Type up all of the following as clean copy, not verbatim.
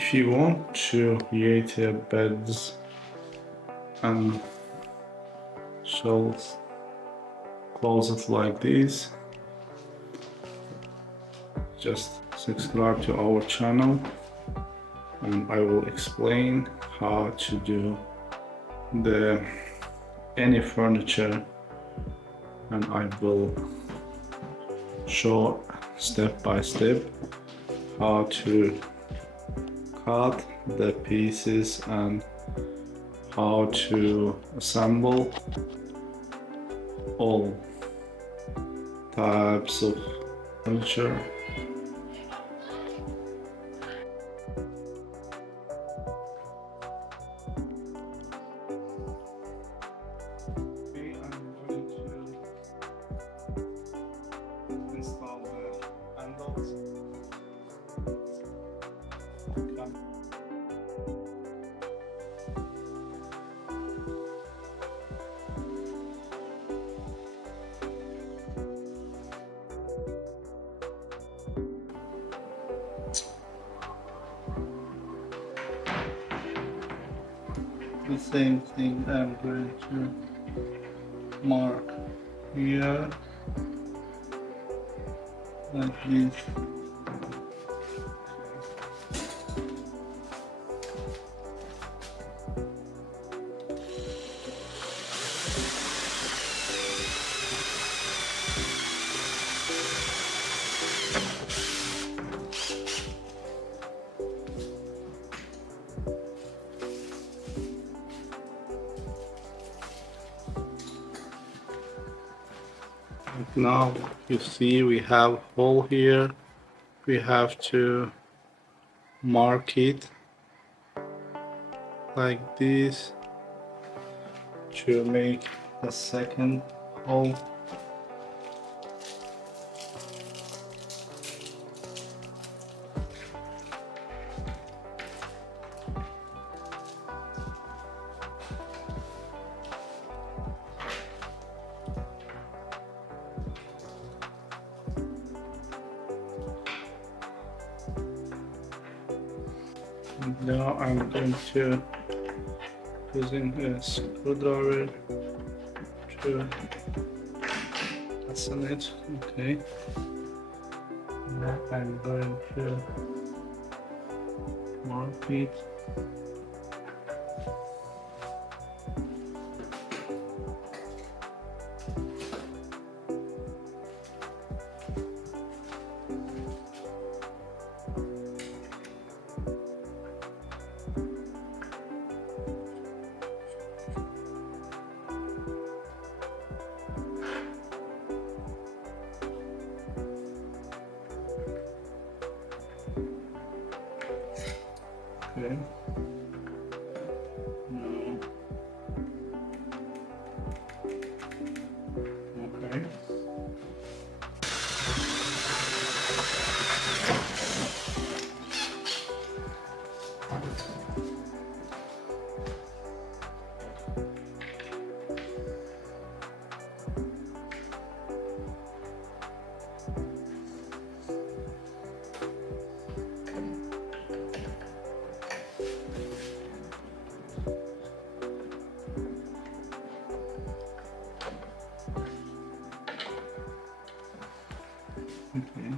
If you want to create a beds and shelves closet like this, just subscribe to our channel and I will explain how to do the any furniture, and I will show step by step how to cut the pieces and how to assemble all types of furniture. Okay, I'm going to install the handles. The same thing I'm going to mark here like this. Now you see we have hole here. We have to mark it like this to make the second hole. Now I'm going to using a screwdriver to fasten it. Okay. Now I'm going to mark it. Okay. No. Okay. Okay.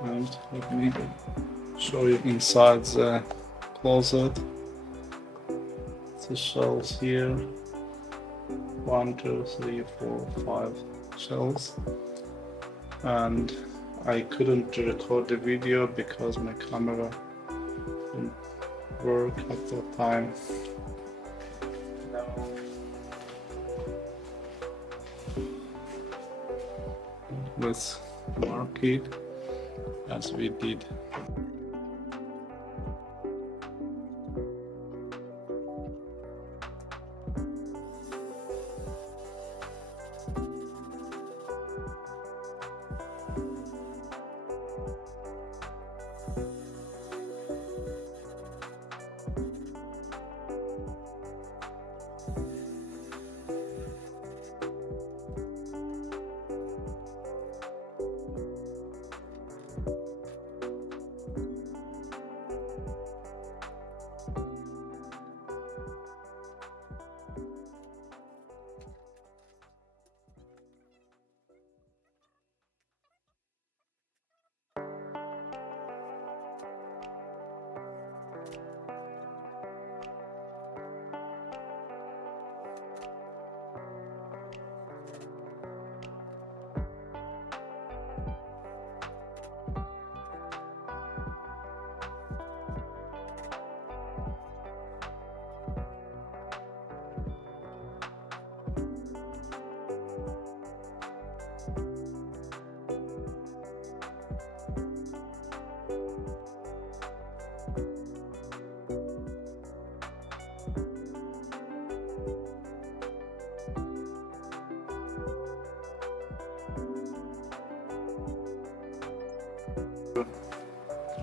And let me show you inside the closet. The shelves here 1, 2, 3, 4, 5 shells, and I couldn't record the video because my camera didn't work at that time. Now let's mark it as we did.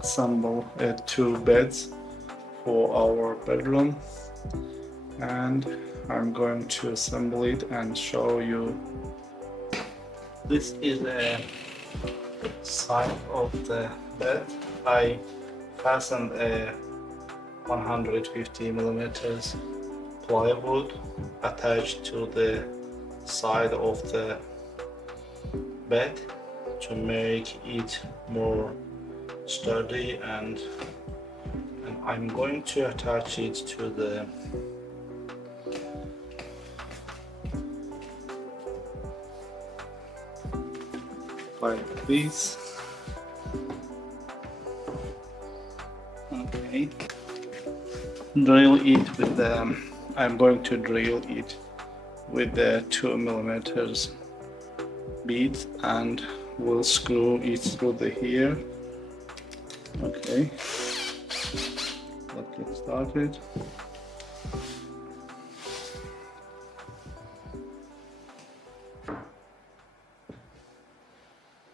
Assemble 2 beds for our bedroom, and I'm going to assemble it and show you. This is a side of the bed. I fastened a 150 millimeters plywood attached to the side of the bed to make it more sturdy, and I'm going to attach it to the like this. Okay, drill it with the I'm going to drill it with the 2 millimeters beads, and we'll screw it through the here. Okay, let's get started.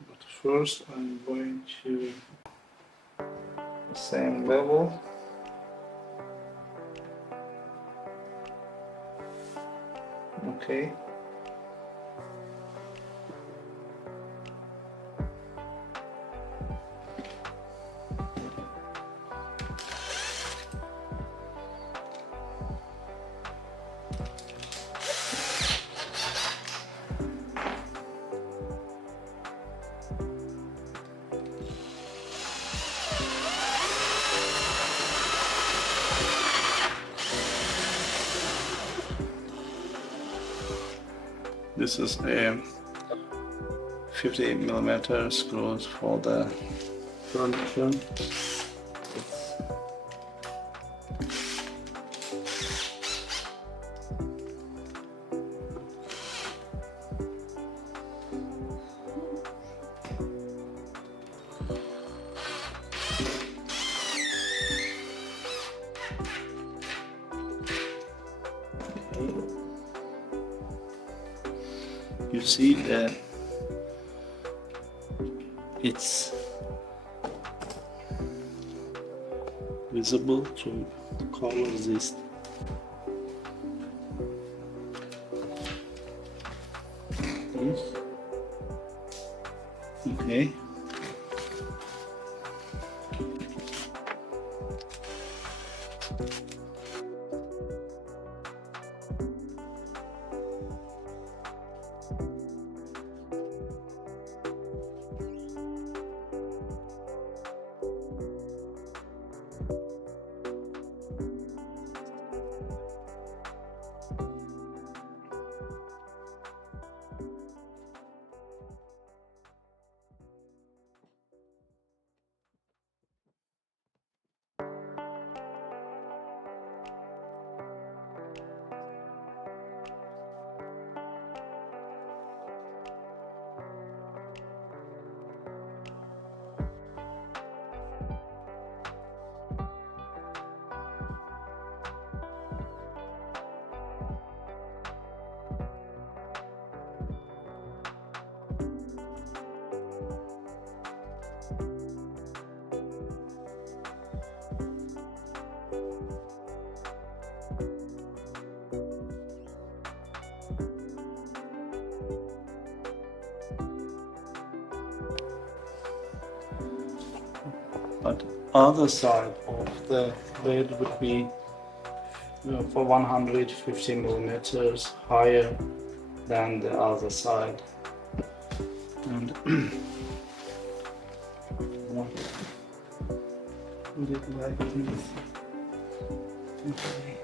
But first I'm going to the same level. Okay. This is a 50 millimeter screws for the furniture. You see that it's visible to cover this. Yes. Okay. but other side of the bed would be for 150 millimeters higher than the other side. And put it like this. Okay.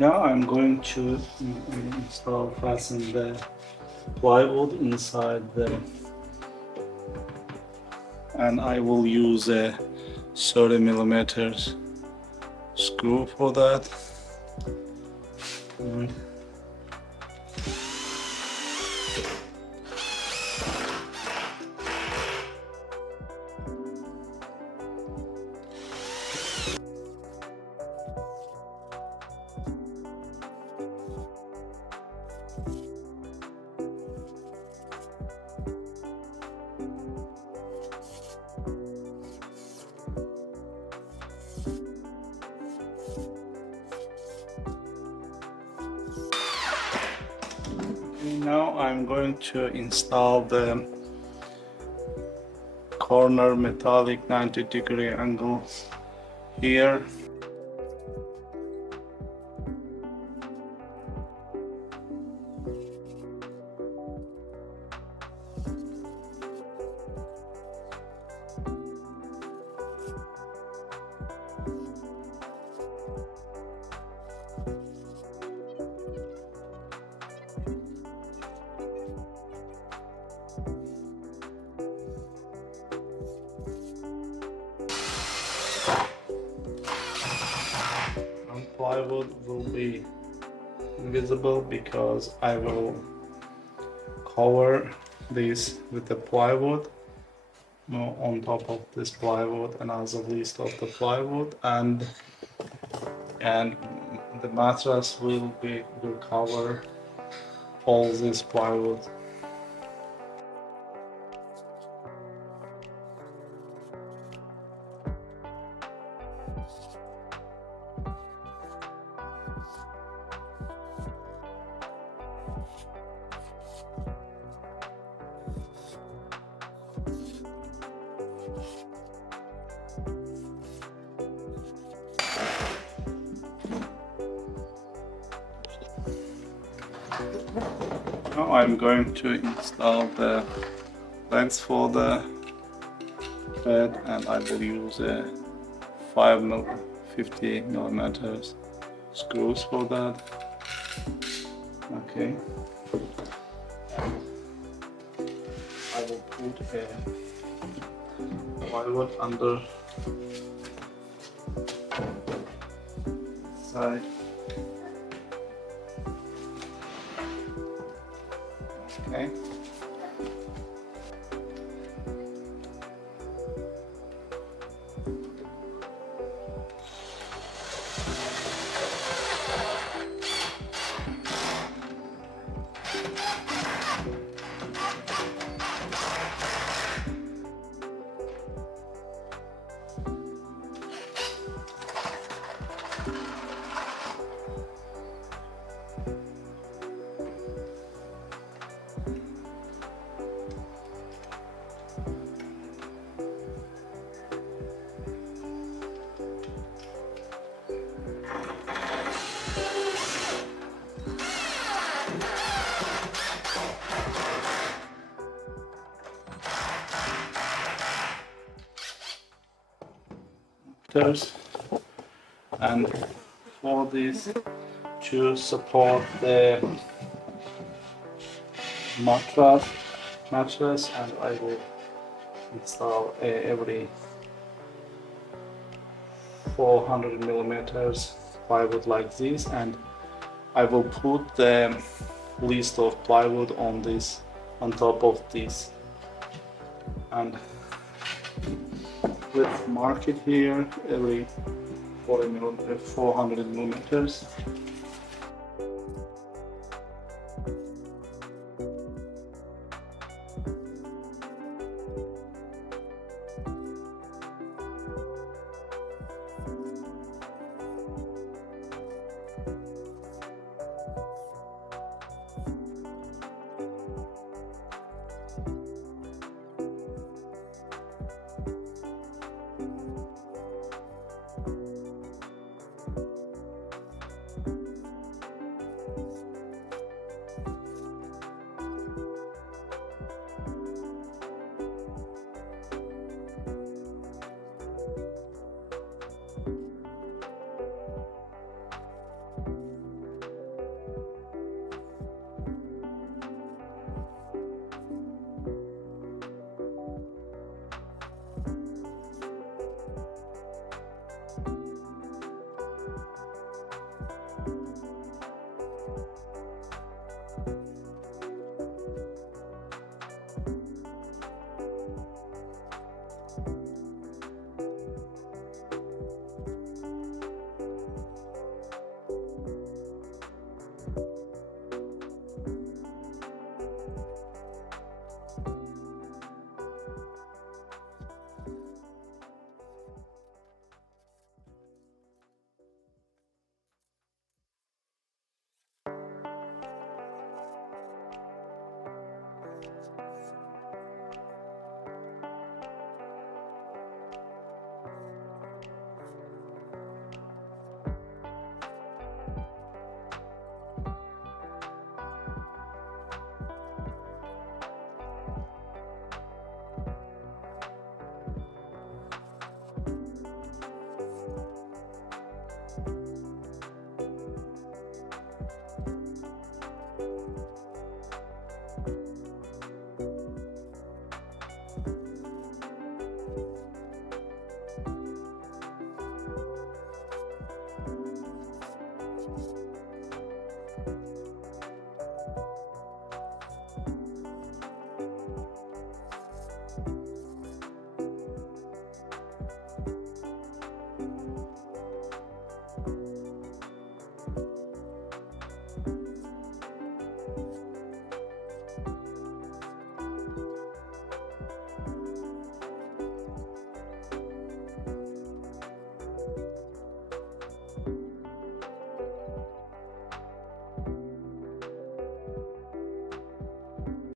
Now I'm going to fasten the plywood inside and I will use a 30 millimeters screw for that. And now I'm going to install the corner metallic 90-degree angle here. Plywood will be invisible because I will cover this with the plywood on top of this plywood, and as a list of the plywood, and the mattress will cover all this plywood. Now I'm going to install the legs for the bed, and I will use a 50 millimeters screws for that. Okay. I will put a plywood under side. Okay. millimeters, and for this to support the mattress, and I will install every 400 millimeters plywood like this, and I will put the list of plywood on this, on top of this, and let's mark it here every 400 millimeters.